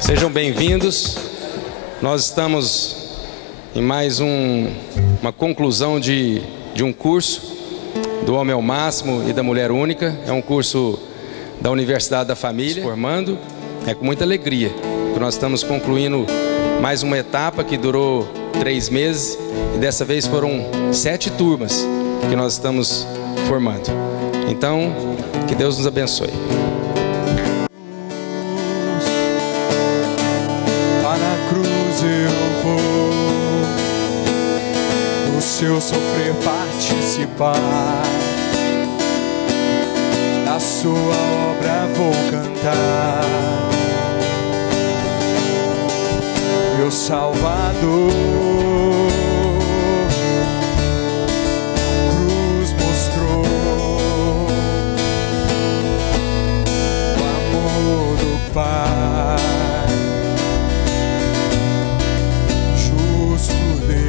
Sejam bem-vindos. Nós estamos em mais uma conclusão de um curso do Homem ao Máximo e da Mulher Única. É um curso da Universidade da Família, formando. É com muita alegria que nós estamos concluindo mais uma etapa que durou 3 meses e dessa vez foram 7 turmas que nós estamos formando. Então, que Deus nos abençoe. Eu sofrer participar da sua obra vou cantar, meu Salvador. A cruz mostrou o amor do Pai, justo Deus.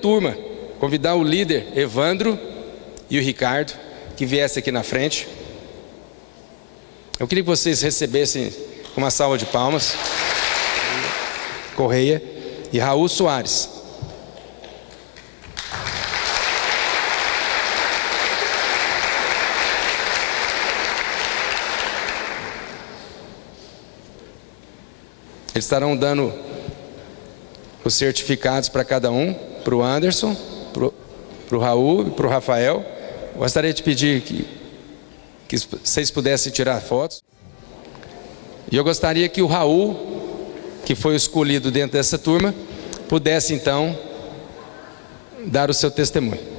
Turma, convidar o líder Evandro e o Ricardo que viessem aqui na frente. Eu queria que vocês recebessem com uma salva de palmas Correia e Raul Soares. Eles estarão dando os certificados para cada um, para o Anderson, para o Raul e para o Rafael. Gostaria de pedir que vocês pudessem tirar fotos. E eu gostaria que o Raul, que foi escolhido dentro dessa turma, pudesse então dar o seu testemunho.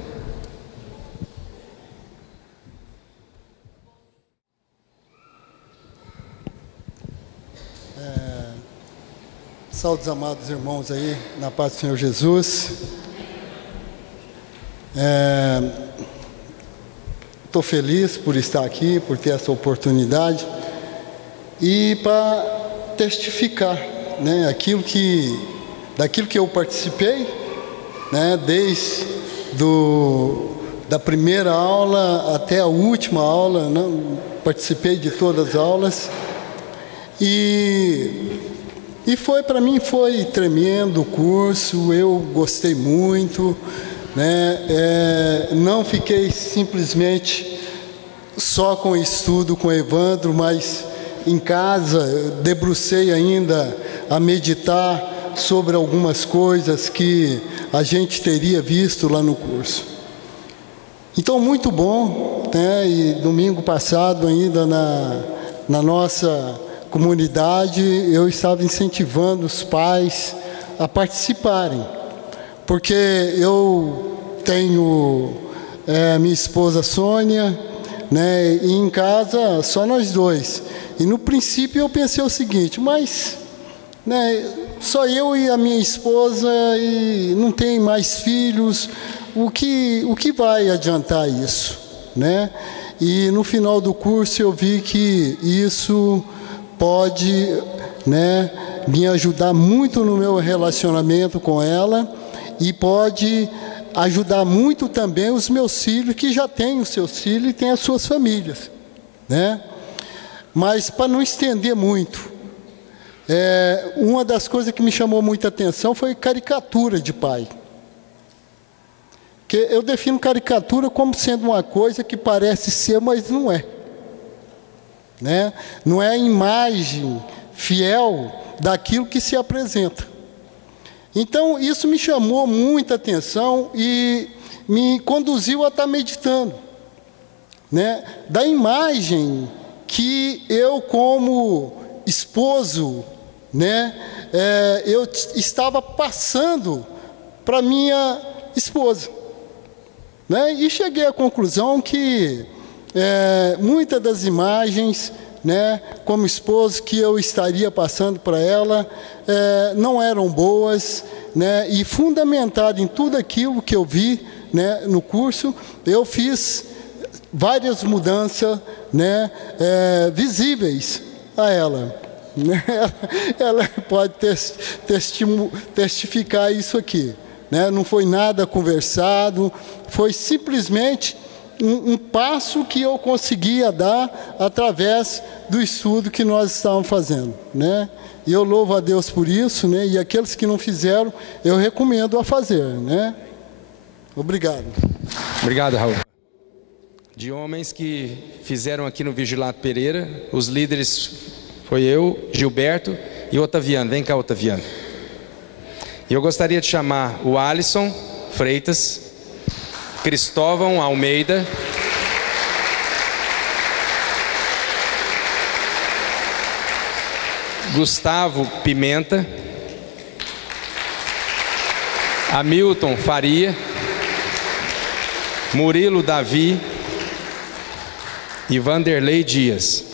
Saúde, amados irmãos aí, na paz do Senhor Jesus. Estou feliz por estar aqui, por ter essa oportunidade e para testificar, né, daquilo que eu participei, né, desde da primeira aula até a última aula, né, participei de todas as aulas e foi, para mim, foi tremendo o curso, eu gostei muito, né? Não fiquei simplesmente só com estudo com Evandro, mas em casa debrucei ainda a meditar sobre algumas coisas que a gente teria visto lá no curso. Então, muito bom, né? E domingo passado ainda na nossa comunidade, eu estava incentivando os pais a participarem, porque eu tenho minha esposa Sônia, né, e em casa só nós dois. E no princípio eu pensei o seguinte, mas, né, só eu e a minha esposa e não tem mais filhos, o que vai adiantar isso, né? E no final do curso eu vi que isso pode, né, me ajudar muito no meu relacionamento com ela e pode ajudar muito também os meus filhos, que já têm os seus filhos e têm as suas famílias, né? Mas, para não estender muito, uma das coisas que me chamou muita atenção foi caricatura de pai. Que eu defino caricatura como sendo uma coisa que parece ser, mas não é, né? Não é a imagem fiel daquilo que se apresenta. Então, isso me chamou muita atenção e me conduziu a estar meditando, né? Da imagem que eu, como esposo, né, eu estava passando para minha esposa, né? E cheguei à conclusão que muitas das imagens, né, como esposo, que eu estaria passando para ela, não eram boas, né? E fundamentado em tudo aquilo que eu vi, né, no curso, eu fiz várias mudanças, né, visíveis a ela. Ela pode testificar isso aqui, né? Não foi nada conversado, foi simplesmente um passo que eu conseguia dar através do estudo que nós estávamos fazendo, né? E eu louvo a Deus por isso, né? E aqueles que não fizeram, eu recomendo a fazer, né? Obrigado. Obrigado, Raul. De homens que fizeram aqui no Vigilato Pereira, os líderes foi eu, Gilberto e Otaviano. Vem cá, Otaviano. E eu gostaria de chamar o Alisson Freitas, Cristóvão Almeida, Gustavo Pimenta, Hamilton Faria, Murilo Davi e Vanderlei Dias.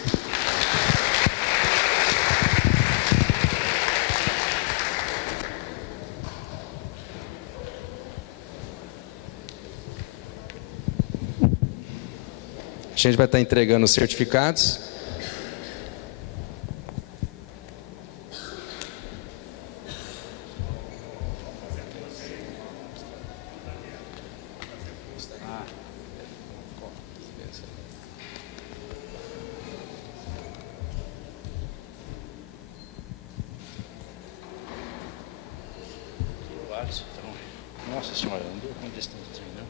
A gente vai estar entregando os certificados. Nossa senhora, não deu conta desse trem, não.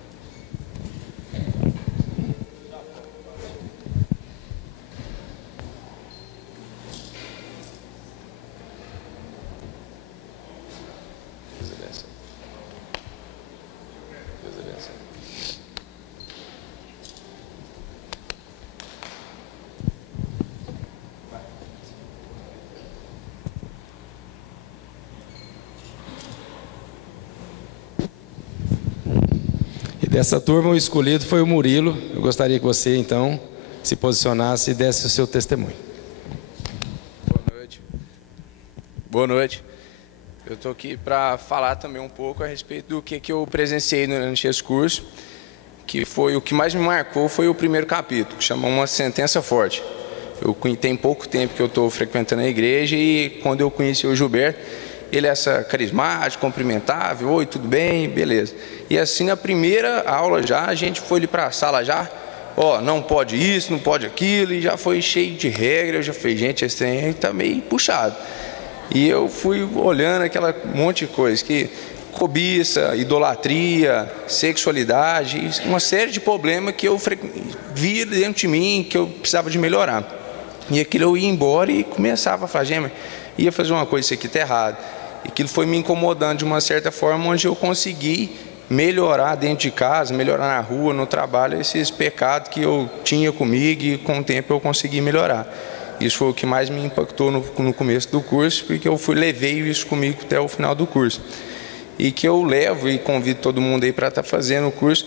Dessa turma, o escolhido foi o Murilo. Eu gostaria que você, então, se posicionasse e desse o seu testemunho. Boa noite. Boa noite. Eu estou aqui para falar também um pouco a respeito do que eu presenciei durante esse curso, que foi o que mais me marcou, foi o primeiro capítulo, que chama Uma Sentença Forte. Tem pouco tempo que eu estou frequentando a igreja e quando eu conheci o Gilberto, ele é essa carismático, cumprimentável, oi, tudo bem, beleza. E assim, na primeira aula já, a gente foi ali para a sala já, ó, não pode isso, não pode aquilo, e já foi cheio de regra, eu já falei, gente, esse trem está meio puxado. E eu fui olhando aquela monte de coisa, que cobiça, idolatria, sexualidade, uma série de problemas que eu via dentro de mim, que eu precisava de melhorar. E aquilo eu ia embora e começava a falar, gente, ia fazer uma coisa, isso aqui está errado. E aquilo foi me incomodando de uma certa forma, onde eu consegui melhorar dentro de casa, melhorar na rua, no trabalho, esses pecados que eu tinha comigo e com o tempo eu consegui melhorar. Isso foi o que mais me impactou no começo do curso, porque eu levei isso comigo até o final do curso. E que eu levo e convido todo mundo aí para estar fazendo o curso,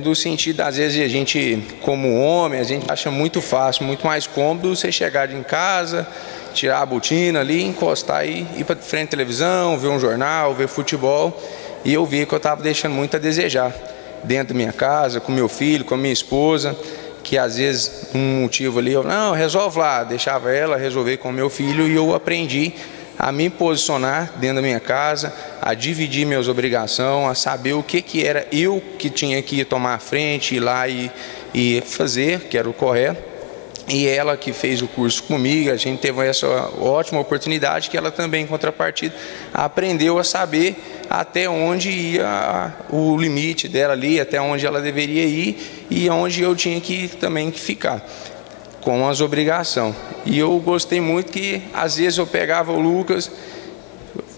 do sentido, às vezes a gente, como homem, a gente acha muito fácil, muito mais cômodo você chegar em casa, tirar a botina ali, encostar e ir para frente da televisão, ver um jornal, ver futebol. E eu vi que eu estava deixando muito a desejar dentro da minha casa, com meu filho, com a minha esposa, que às vezes um motivo ali, eu não, resolve lá, deixava ela resolver com o meu filho, e eu aprendi a me posicionar dentro da minha casa, a dividir minhas obrigações, a saber o que era eu que tinha que tomar a frente, ir lá e fazer, que era o correto. E ela que fez o curso comigo, a gente teve essa ótima oportunidade, que ela também, em contrapartida, aprendeu a saber até onde ia o limite dela ali, até onde ela deveria ir e onde eu tinha que também ficar, com as obrigações. E eu gostei muito que, às vezes, eu pegava o Lucas,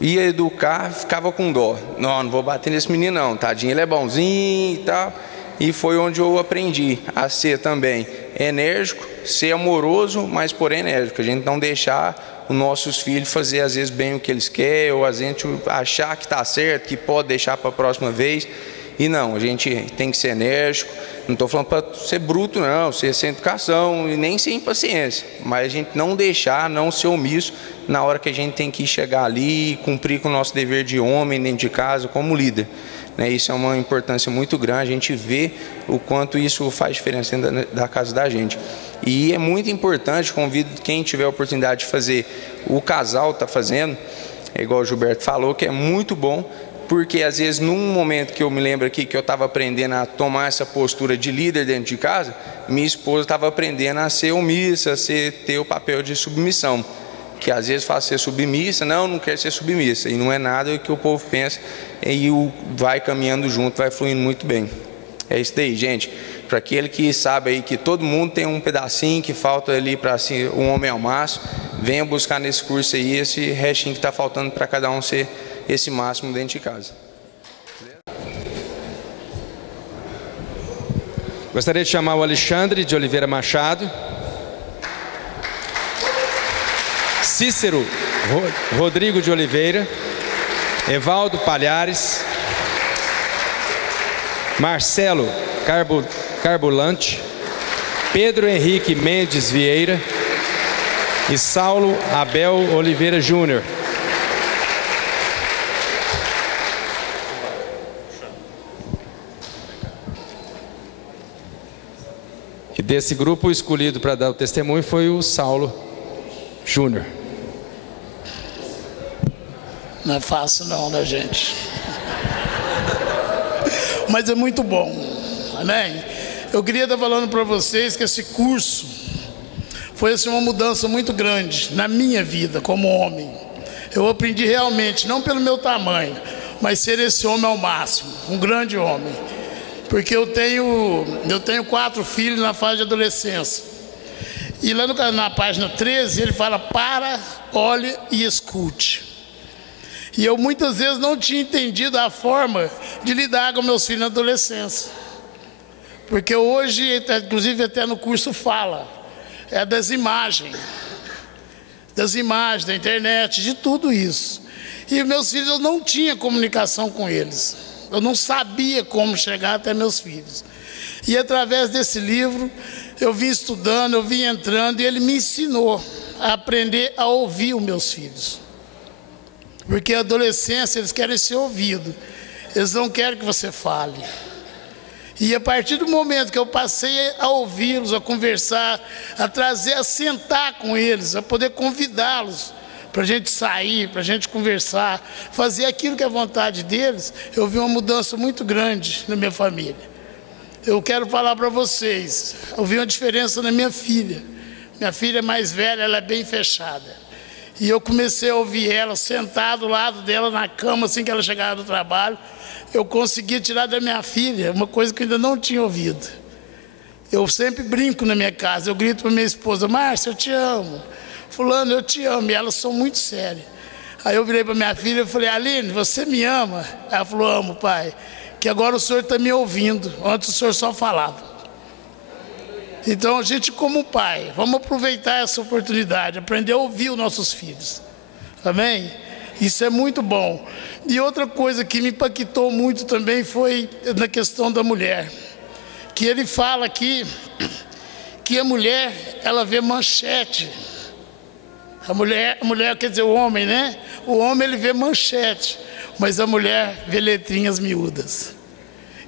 ia educar, ficava com dó. Não vou bater nesse menino não, tadinho, ele é bonzinho e tal. E foi onde eu aprendi a ser também enérgico, ser amoroso, mas porém enérgico. A gente não deixar os nossos filhos fazer às vezes bem o que eles querem, ou a gente achar que está certo, que pode deixar para a próxima vez. E não, a gente tem que ser enérgico. Não estou falando para ser bruto não, ser sem educação e nem sem impaciência. Mas a gente não deixar, não ser omisso na hora que a gente tem que chegar ali e cumprir com o nosso dever de homem dentro de casa como líder. Isso é uma importância muito grande, a gente vê o quanto isso faz diferença dentro da casa da gente. E é muito importante, convido quem tiver a oportunidade de fazer, o casal está fazendo, é igual o Gilberto falou, que é muito bom, porque às vezes num momento que eu me lembro aqui que eu estava aprendendo a tomar essa postura de líder dentro de casa, minha esposa estava aprendendo a ser omissa, a ter o papel de submissão. Que às vezes faz ser submissa, não quer ser submissa, e não é nada o que o povo pensa, e vai caminhando junto, vai fluindo muito bem. É isso daí, gente. Para aquele que sabe aí que todo mundo tem um pedacinho que falta ali para ser um homem ao máximo, venha buscar nesse curso aí esse restinho que está faltando para cada um ser esse máximo dentro de casa. Gostaria de chamar o Alexandre de Oliveira Machado, Cícero Rodrigo de Oliveira, Evaldo Palhares, Marcelo Carbulante, Pedro Henrique Mendes Vieira e Saulo Abel Oliveira Júnior. E desse grupo, o escolhido para dar o testemunho foi o Saulo Júnior. Não é fácil não, né, gente? Mas é muito bom, amém? Eu queria estar falando para vocês que esse curso foi assim, uma mudança muito grande na minha vida como homem. Eu aprendi realmente, não pelo meu tamanho, mas ser esse homem ao máximo, um grande homem. Porque eu tenho 4 filhos na fase de adolescência. E lá na página 13 ele fala: para, olhe e escute. E eu muitas vezes não tinha entendido a forma de lidar com meus filhos na adolescência. Porque hoje, inclusive até no curso fala, é das imagens, da internet, de tudo isso. E meus filhos, eu não tinha comunicação com eles. Eu não sabia como chegar até meus filhos. E através desse livro, eu vim estudando, eu vim entrando, e ele me ensinou a aprender a ouvir os meus filhos. Porque a adolescência, eles querem ser ouvidos. Eles não querem que você fale. E a partir do momento que eu passei a ouvi-los, a conversar, a trazer, a sentar com eles, a poder convidá-los para a gente sair, para a gente conversar, fazer aquilo que é vontade deles, eu vi uma mudança muito grande na minha família. Eu quero falar para vocês, eu vi uma diferença na minha filha. Minha filha mais velha, ela é bem fechada. E eu comecei a ouvir ela, sentado ao lado dela na cama, assim que ela chegava do trabalho. Eu conseguia tirar da minha filha uma coisa que eu ainda não tinha ouvido. Eu sempre brinco na minha casa, eu grito para minha esposa: Márcia, eu te amo. Fulano, eu te amo. E elas são muito sérias. Aí eu virei para minha filha e falei: Aline, você me ama? Ela falou: amo, pai. Que agora o senhor está me ouvindo. Antes o senhor só falava. Então a gente, como pai, vamos aproveitar essa oportunidade, aprender a ouvir os nossos filhos. Amém? Isso é muito bom. E outra coisa que me impactou muito também foi na questão da mulher. Que ele fala aqui que a mulher, ela vê manchete. A mulher quer dizer o homem, né? O homem, ele vê manchete, mas a mulher vê letrinhas miúdas.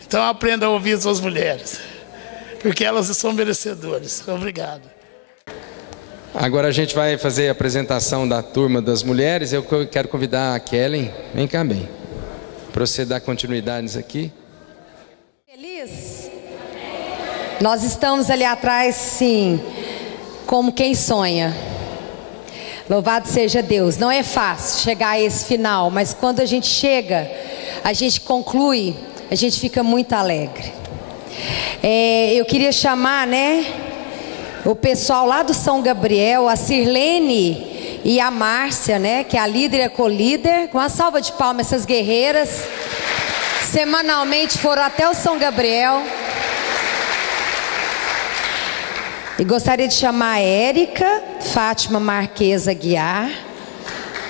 Então aprenda a ouvir as suas mulheres, porque elas são merecedoras. Obrigado. Agora a gente vai fazer a apresentação da turma das mulheres. Eu quero convidar a Kellen. Vem cá, bem. Para você dar continuidade nisso aqui. Feliz? Nós estamos ali atrás, sim, como quem sonha. Louvado seja Deus. Não é fácil chegar a esse final, mas quando a gente chega, a gente conclui, a gente fica muito alegre. Eu queria chamar, o pessoal lá do São Gabriel, a Sirlene e a Márcia, que é a líder e a co-líder. Com uma salva de palmas, essas guerreiras semanalmente foram até o São Gabriel. E gostaria de chamar a Érica Fátima Marquesa Guiar,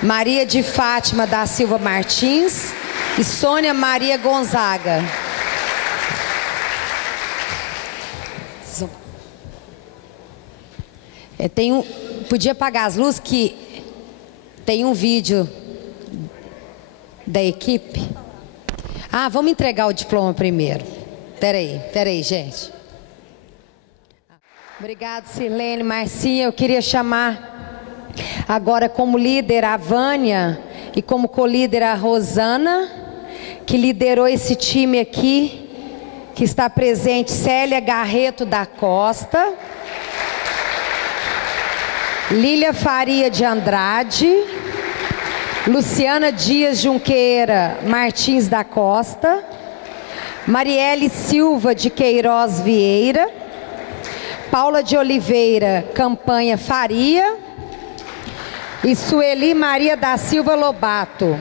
Maria de Fátima da Silva Martins e Sônia Maria Gonzaga. Podia apagar as luzes, que tem um vídeo da equipe. Vamos entregar o diploma primeiro. Peraí, gente. Obrigado, Sirlene, Marcinha. Eu queria chamar agora como líder a Vânia e como co-líder a Rosana, que liderou esse time aqui, que está presente, Célia Garreto da Costa, Lília Faria de Andrade, Luciana Dias Junqueira Martins da Costa, Marielle Silva de Queiroz Vieira, Paula de Oliveira Campanha Faria e Sueli Maria da Silva Lobato.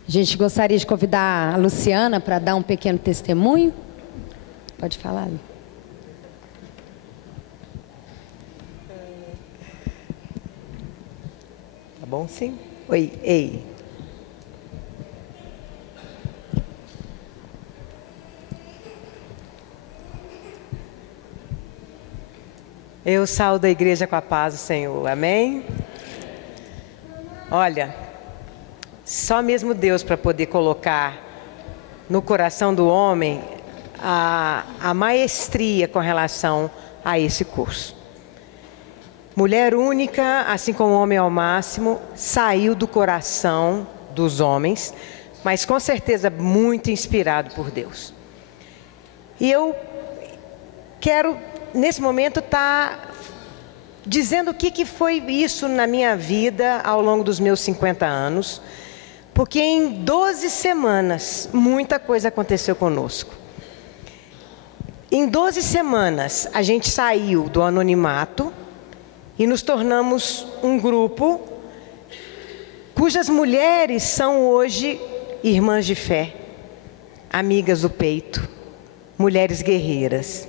A gente gostaria de convidar a Luciana para dar um pequeno testemunho. Pode falar, Lu. Tá bom, sim? Oi, ei. Eu saúdo a igreja com a paz do Senhor, amém? Olha, só mesmo Deus para poder colocar no coração do homem a maestria com relação a esse curso. Mulher única, assim como o homem ao máximo, saiu do coração dos homens, mas com certeza muito inspirado por Deus. E eu quero, nesse momento, estar dizendo o que foi isso na minha vida ao longo dos meus 50 anos, porque em 12 semanas muita coisa aconteceu conosco. Em 12 semanas a gente saiu do anonimato e nos tornamos um grupo cujas mulheres são hoje irmãs de fé, amigas do peito, mulheres guerreiras.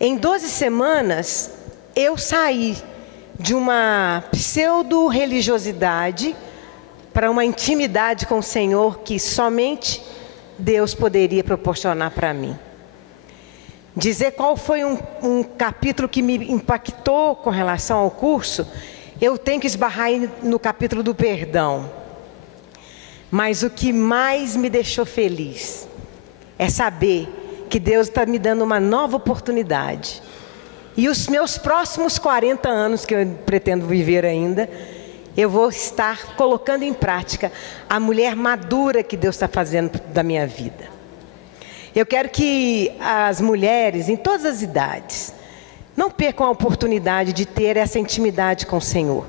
Em 12 semanas eu saí de uma pseudo-religiosidade para uma intimidade com o Senhor que somente Deus poderia proporcionar para mim. Dizer qual foi um capítulo que me impactou com relação ao curso, eu tenho que esbarrar no capítulo do perdão. Mas o que mais me deixou feliz é saber que Deus está me dando uma nova oportunidade. E os meus próximos 40 anos, que eu pretendo viver ainda, eu vou estar colocando em prática a mulher madura que Deus está fazendo da minha vida. Eu quero que as mulheres, em todas as idades, não percam a oportunidade de ter essa intimidade com o Senhor.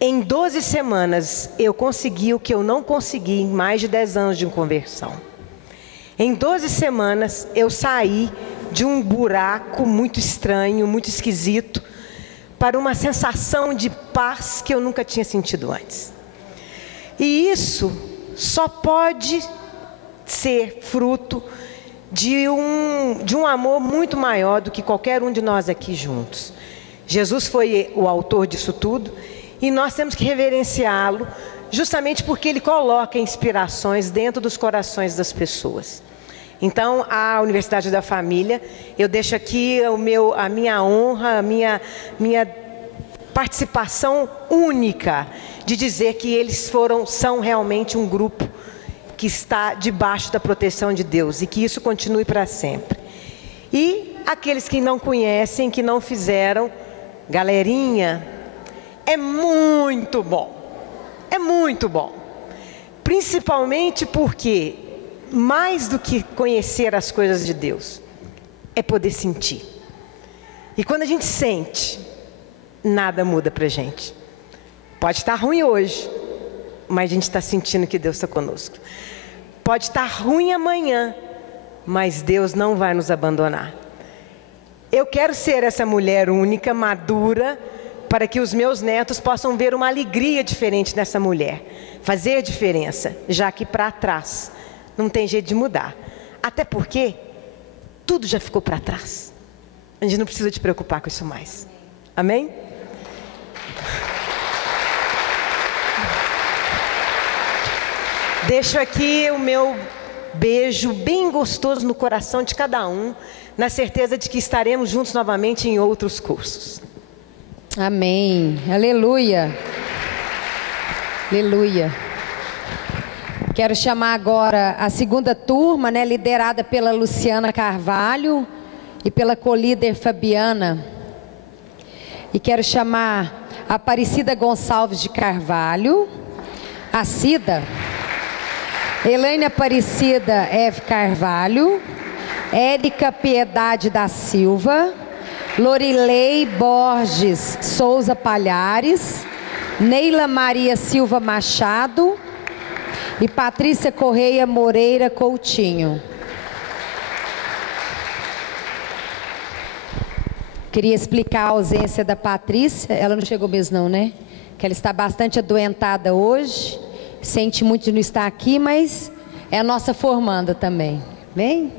Em 12 semanas, eu consegui o que eu não consegui em mais de 10 anos de conversão. Em 12 semanas, eu saí de um buraco muito estranho, muito esquisito, para uma sensação de paz que eu nunca tinha sentido antes. E isso só pode ser fruto de um amor muito maior do que qualquer um de nós aqui juntos. Jesus foi o autor disso tudo e nós temos que reverenciá-lo justamente porque ele coloca inspirações dentro dos corações das pessoas. Então, a Universidade da Família, eu deixo aqui a minha honra, a minha participação única de dizer que eles são realmente um grupo que está debaixo da proteção de Deus e que isso continue para sempre. E aqueles que não conhecem, que não fizeram, galerinha, é muito bom, principalmente porque mais do que conhecer as coisas de Deus, é poder sentir. E quando a gente sente, nada muda para a gente. Pode estar ruim hoje, mas a gente está sentindo que Deus está conosco. Pode estar ruim amanhã, mas Deus não vai nos abandonar. Eu quero ser essa mulher única, madura, para que os meus netos possam ver uma alegria diferente nessa mulher. Fazer diferença, já que para trás não tem jeito de mudar. Até porque tudo já ficou para trás. A gente não precisa te preocupar com isso mais. Amém? Deixo aqui o meu beijo bem gostoso no coração de cada um, na certeza de que estaremos juntos novamente em outros cursos. Amém. Aleluia. Aleluia. Quero chamar agora a segunda turma, liderada pela Luciana Carvalho e pela colíder Fabiana. E quero chamar a Aparecida Gonçalves de Carvalho, a Cida, Elaine Aparecida F. Carvalho, Érica Piedade da Silva, Lorilei Borges Souza Palhares, Neila Maria Silva Machado e Patrícia Correia Moreira Coutinho. Queria explicar a ausência da Patrícia, ela não chegou mesmo não, né? Que ela está bastante adoentada hoje, sente muito de não estar aqui, mas é a nossa formanda também. Vem.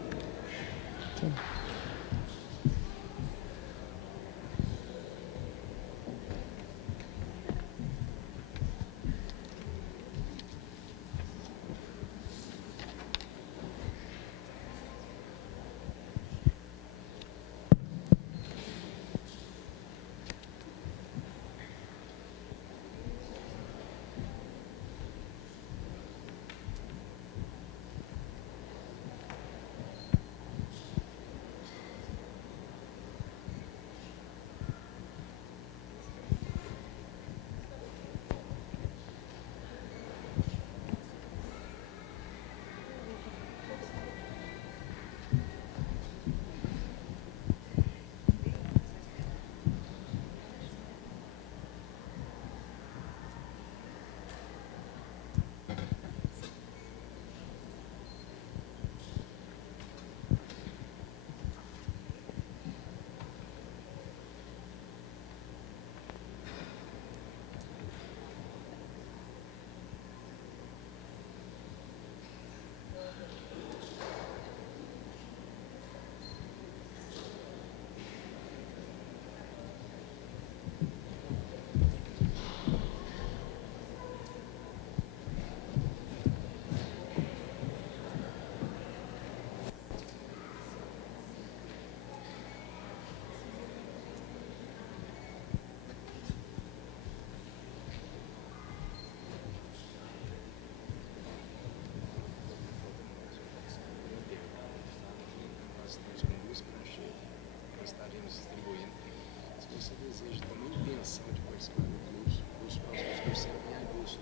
você deseja, tem uma intenção de participar do curso próximos cursos em agosto.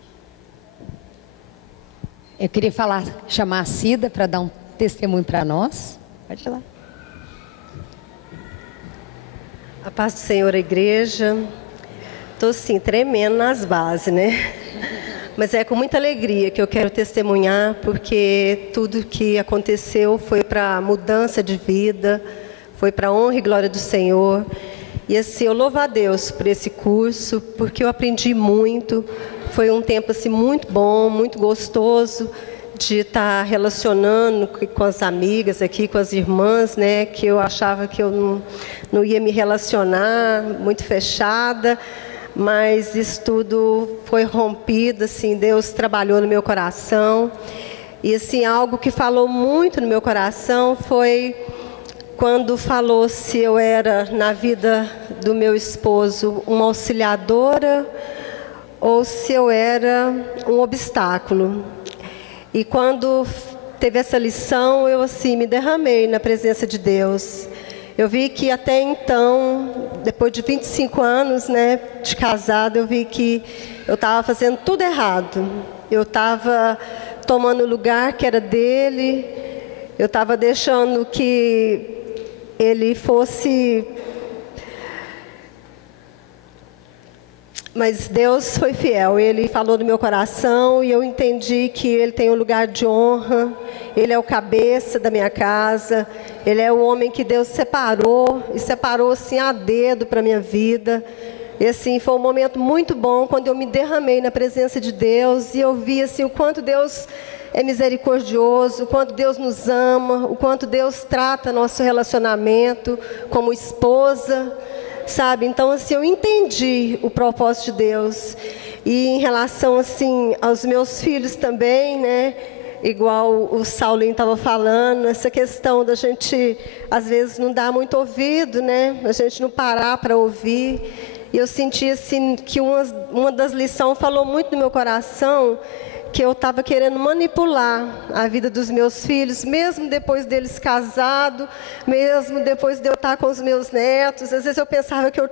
Eu queria chamar a Cida para dar um testemunho para nós. Pode ir lá. A paz do Senhor, a igreja. Estou, sim, tremendo nas bases, né? Mas é com muita alegria que eu quero testemunhar, porque tudo que aconteceu foi para mudança de vida, foi para a honra e glória do Senhor. E assim, eu louvo a Deus por esse curso, porque eu aprendi muito. Foi um tempo assim, muito bom, muito gostoso de estar relacionando com as amigas aqui, com as irmãs, né? Que eu achava que eu não ia me relacionar, muito fechada. Mas isso tudo foi rompido, assim, Deus trabalhou no meu coração. E assim, algo que falou muito no meu coração foi quando falou se eu era, na vida do meu esposo, uma auxiliadora ou se eu era um obstáculo. E quando teve essa lição, eu assim me derramei na presença de Deus. Eu vi que até então, depois de 25 anos, né, de casada, eu vi que eu estava fazendo tudo errado. Eu estava tomando o lugar que era dele, eu estava deixando que ele fosse... Mas Deus foi fiel, Ele falou no meu coração e eu entendi que Ele tem um lugar de honra, Ele é o cabeça da minha casa, Ele é o homem que Deus separou, e separou assim a dedo para a minha vida. E assim, foi um momento muito bom quando eu me derramei na presença de Deus e eu vi assim, o quanto Deus é misericordioso, o quanto Deus nos ama, o quanto Deus trata nosso relacionamento como esposa, sabe? Então, assim, eu entendi o propósito de Deus. E em relação, assim, aos meus filhos também, né? Igual o Saulinho estava falando, essa questão da gente, às vezes, não dar muito ouvido, né? A gente não parar para ouvir. E eu senti, assim, que uma das lições falou muito no meu coração, que eu estava querendo manipular a vida dos meus filhos, mesmo depois deles casados, mesmo depois de eu estar com os meus netos. Às vezes eu pensava que eu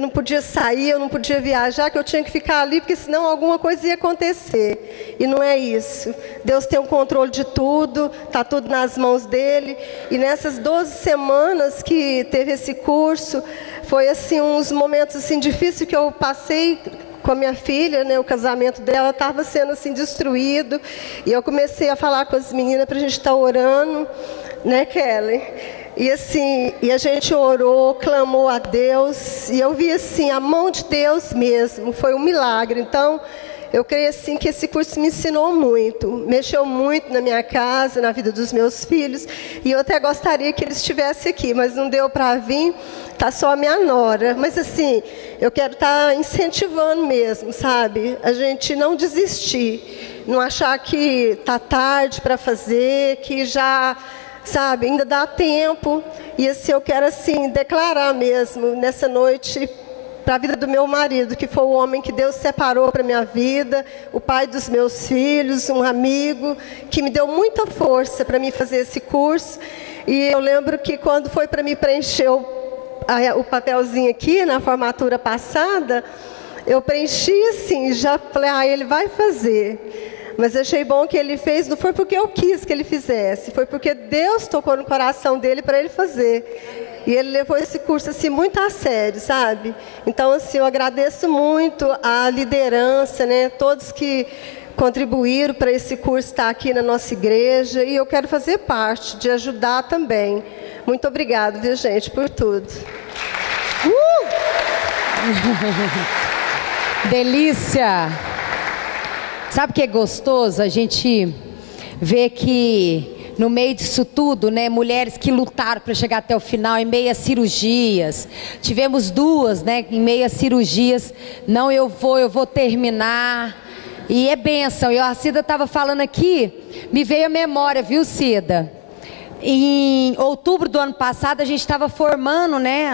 não podia sair, eu não podia viajar, que eu tinha que ficar ali, porque senão alguma coisa ia acontecer. E não é isso. Deus tem o controle de tudo, está tudo nas mãos dele. E nessas 12 semanas que teve esse curso, foi assim, uns momentos assim, difíceis que eu passei com a minha filha, né, o casamento dela estava sendo assim destruído, e eu comecei a falar com as meninas para a gente estar orando, né, Kelly? E assim, e a gente orou, clamou a Deus, e eu vi assim, a mão de Deus mesmo, foi um milagre. Então, eu creio assim que esse curso me ensinou muito, mexeu muito na minha casa, na vida dos meus filhos, e eu até gostaria que eles estivessem aqui, mas não deu para vir, tá só a minha nora. Mas assim, eu quero estar incentivando mesmo, sabe? A gente não desistir, não achar que tá tarde para fazer, que já, sabe, ainda dá tempo. E assim, eu quero assim declarar mesmo nessa noite para a vida do meu marido, que foi o homem que Deus separou para a minha vida, o pai dos meus filhos, um amigo, que me deu muita força para mim fazer esse curso. E eu lembro que quando foi para mim preencher o papelzinho aqui, na formatura passada, eu preenchi assim, já falei, ele vai fazer. Mas achei bom que ele fez, não foi porque eu quis que ele fizesse, foi porque Deus tocou no coração dele para ele fazer. E ele levou esse curso assim muito a sério, sabe? Então assim, eu agradeço muito a liderança, né? Todos que contribuíram para esse curso estar aqui na nossa igreja, e eu quero fazer parte, de ajudar também. Muito obrigada, viu, gente, por tudo. Delícia! Sabe o que é gostoso? A gente vê que no meio disso tudo, né, mulheres que lutaram para chegar até o final em meio a cirurgias. Tivemos 2, né, em meio a cirurgias. Não, eu vou terminar. E é bênção. A Cida estava falando aqui, me veio a memória, viu, Cida? Em outubro do ano passado, a gente estava formando, né,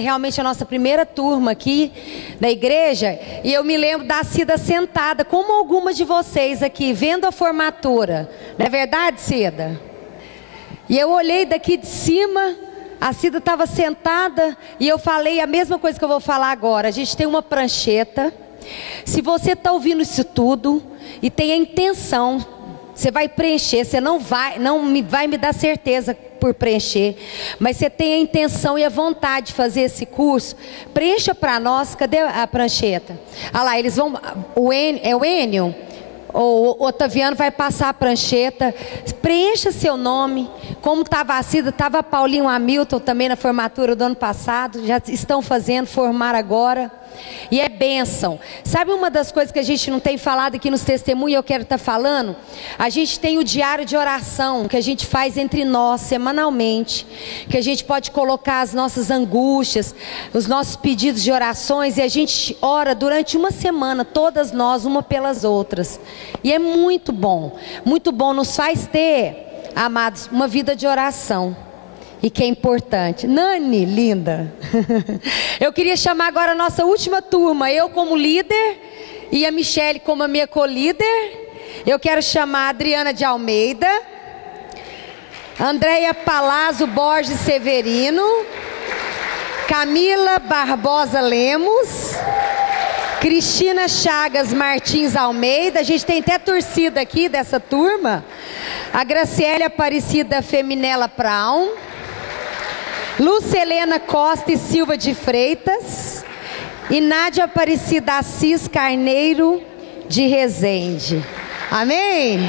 realmente a nossa primeira turma aqui na igreja. E eu me lembro da Cida sentada, como algumas de vocês aqui, vendo a formatura. Não é verdade, Cida? E eu olhei daqui de cima, a Cida estava sentada e eu falei a mesma coisa que eu vou falar agora. A gente tem uma prancheta. Se você está ouvindo isso tudo e tem a intenção, você vai preencher, você não vai me dar certeza por preencher, mas você tem a intenção e a vontade de fazer esse curso, preencha para nós. Cadê a prancheta? Ah lá, eles vão, o Enio, o Otaviano vai passar a prancheta, preencha seu nome, como estava a Cida, estava a Paulinho Hamilton também na formatura do ano passado, já estão fazendo, formar agora. E é bênção. Sabe uma das coisas que a gente não tem falado aqui nos testemunhos, eu quero estar falando? A gente tem o diário de oração, que a gente faz entre nós, semanalmente, que a gente pode colocar as nossas angústias, os nossos pedidos de orações, e a gente ora durante uma semana, todas nós, uma pelas outras. E é muito bom, nos faz ter, amados, uma vida de oração. E que é importante. Nani, linda. Eu queria chamar agora a nossa última turma. Eu como líder e a Michele como a minha co-líder. Eu quero chamar a Adriana de Almeida, Andréia Palazzo Borges Severino, Camila Barbosa Lemos, Cristina Chagas Martins Almeida. A gente tem até torcida aqui dessa turma. A Graciele Aparecida Feminella Praun, Lucelena Costa e Silva de Freitas e Nádia Aparecida Assis Carneiro de Resende. Amém?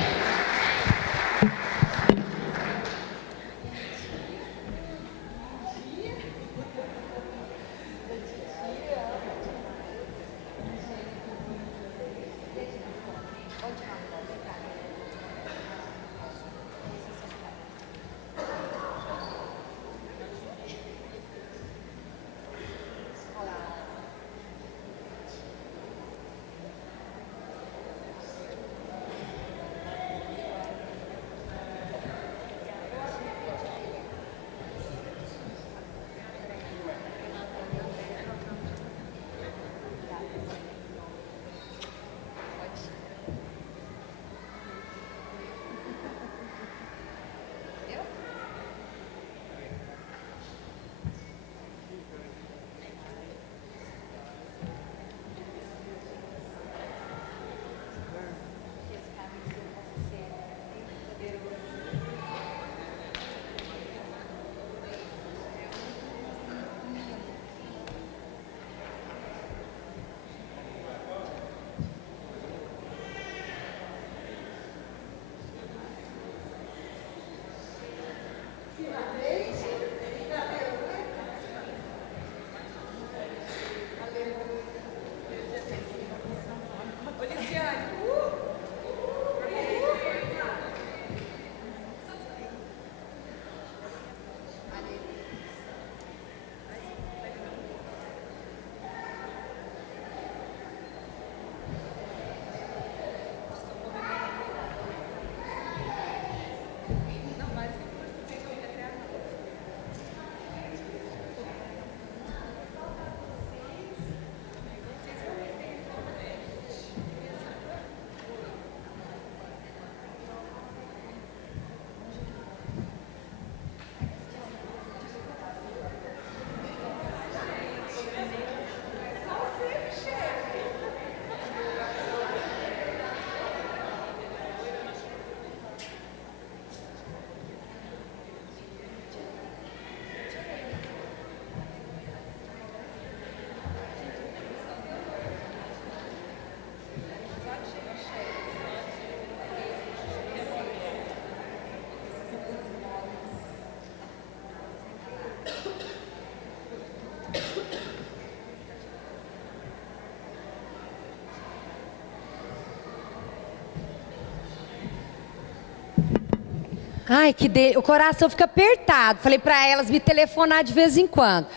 Ai, o coração fica apertado. Falei para elas me telefonar de vez em quando.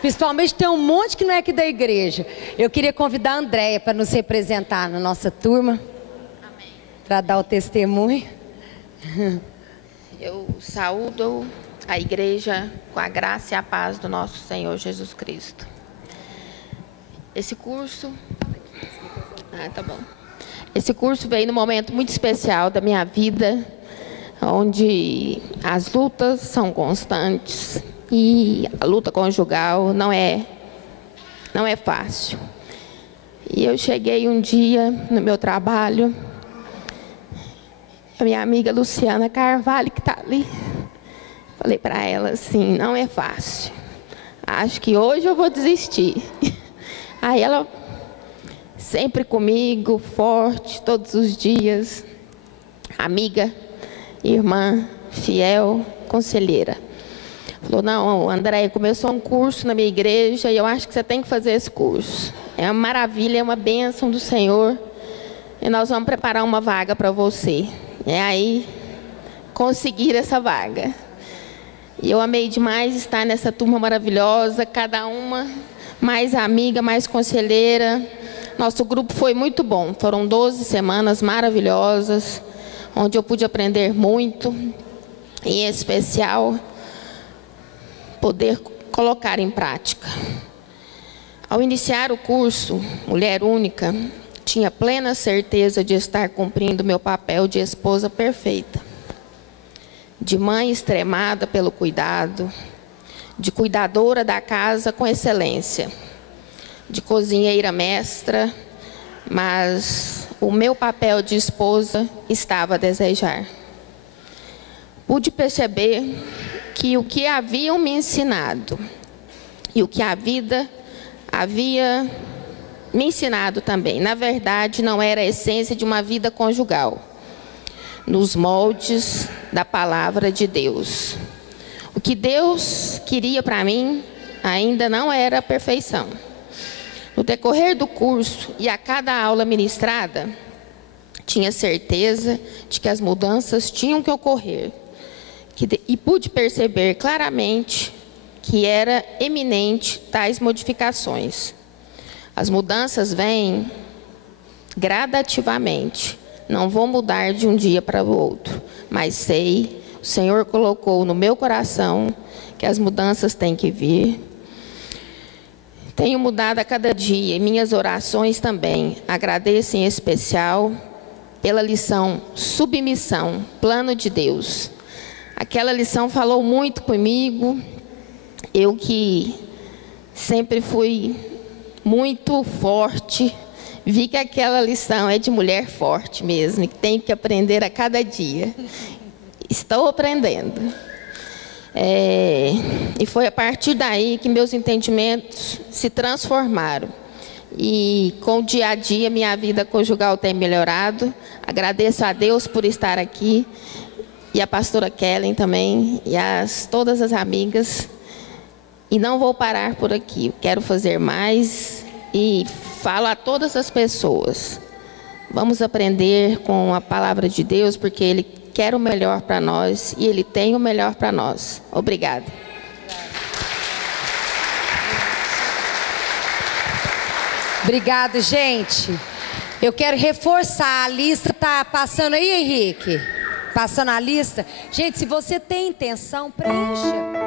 Principalmente tem um monte que não é aqui da igreja. Eu queria convidar a Andréia para nos representar na nossa turma. Para dar o testemunho. Eu saúdo a igreja com a graça e a paz do nosso Senhor Jesus Cristo. Esse curso... tá bom. Esse curso veio num momento muito especial da minha vida, onde as lutas são constantes, e a luta conjugal não é fácil. E eu cheguei um dia no meu trabalho, a minha amiga Luciana Carvalho, que está ali, falei para ela assim, não é fácil, acho que hoje eu vou desistir. Aí ela, sempre comigo, forte, todos os dias, amiga, irmã, fiel, conselheira. Falou, não, Andréia, começou um curso na minha igreja e eu acho que você tem que fazer esse curso. É uma maravilha, é uma bênção do Senhor e nós vamos preparar uma vaga para você. E aí, conseguir essa vaga. E eu amei demais estar nessa turma maravilhosa, cada uma mais amiga, mais conselheira. Nosso grupo foi muito bom, foram 12 semanas maravilhosas, onde eu pude aprender muito, em especial, poder colocar em prática. Ao iniciar o curso Mulher Única, tinha plena certeza de estar cumprindo meu papel de esposa perfeita, de mãe extremada pelo cuidado, de cuidadora da casa com excelência, de cozinheira mestra, mas o meu papel de esposa estava a desejar. Pude perceber que o que haviam me ensinado e o que a vida havia me ensinado também, na verdade, não era a essência de uma vida conjugal, nos moldes da palavra de Deus. O que Deus queria para mim ainda não era a perfeição. No decorrer do curso e a cada aula ministrada, tinha certeza de que as mudanças tinham que ocorrer. E pude perceber claramente que era eminente tais modificações. As mudanças vêm gradativamente. Não vou mudar de um dia para o outro, mas sei, o Senhor colocou no meu coração que as mudanças têm que vir. Tenho mudado a cada dia, e minhas orações também. Agradeço em especial pela lição Submissão, Plano de Deus. Aquela lição falou muito comigo. Eu que sempre fui muito forte, vi que aquela lição é de mulher forte mesmo, que tem que aprender a cada dia. Estou aprendendo. E foi a partir daí que meus entendimentos se transformaram. E com o dia a dia, minha vida conjugal tem melhorado. Agradeço a Deus por estar aqui. E a pastora Kellen também, e todas as amigas. E não vou parar por aqui, quero fazer mais e falo a todas as pessoas. Vamos aprender com a palavra de Deus, porque Ele quer o melhor para nós e Ele tem o melhor para nós. Obrigada. Obrigada, gente. Eu quero reforçar, a lista está passando aí, Henrique? Passando a lista. Gente, se você tem intenção, preencha.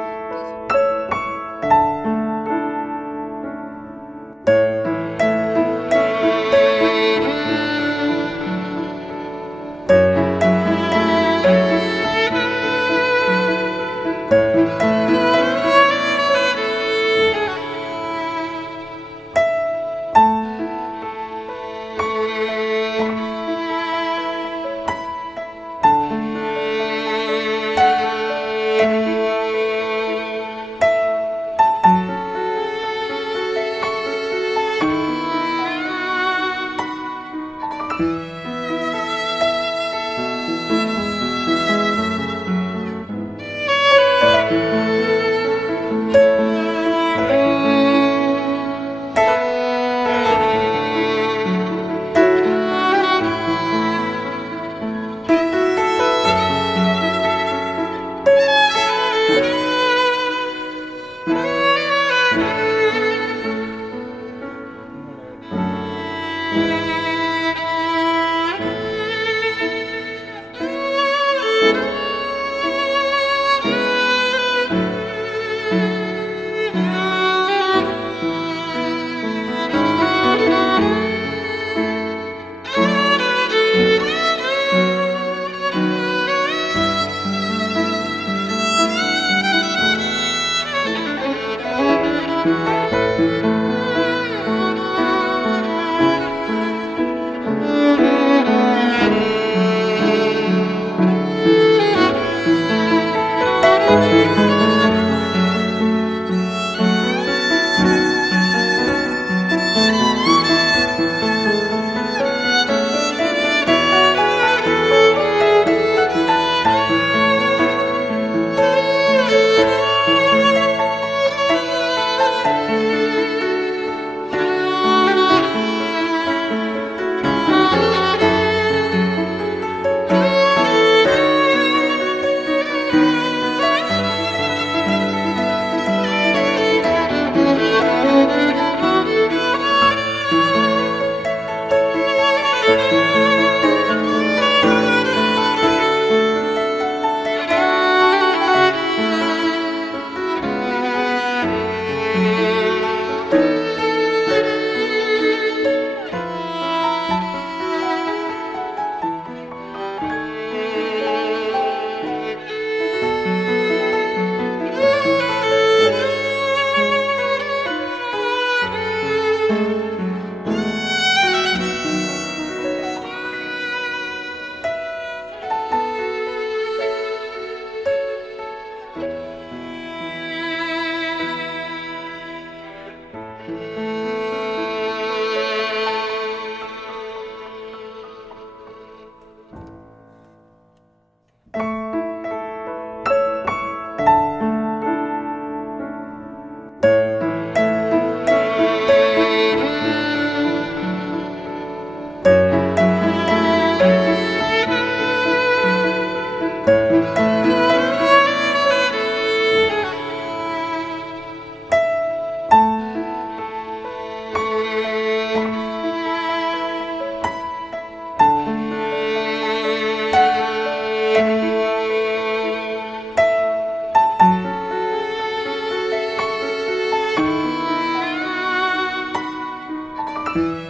Amém.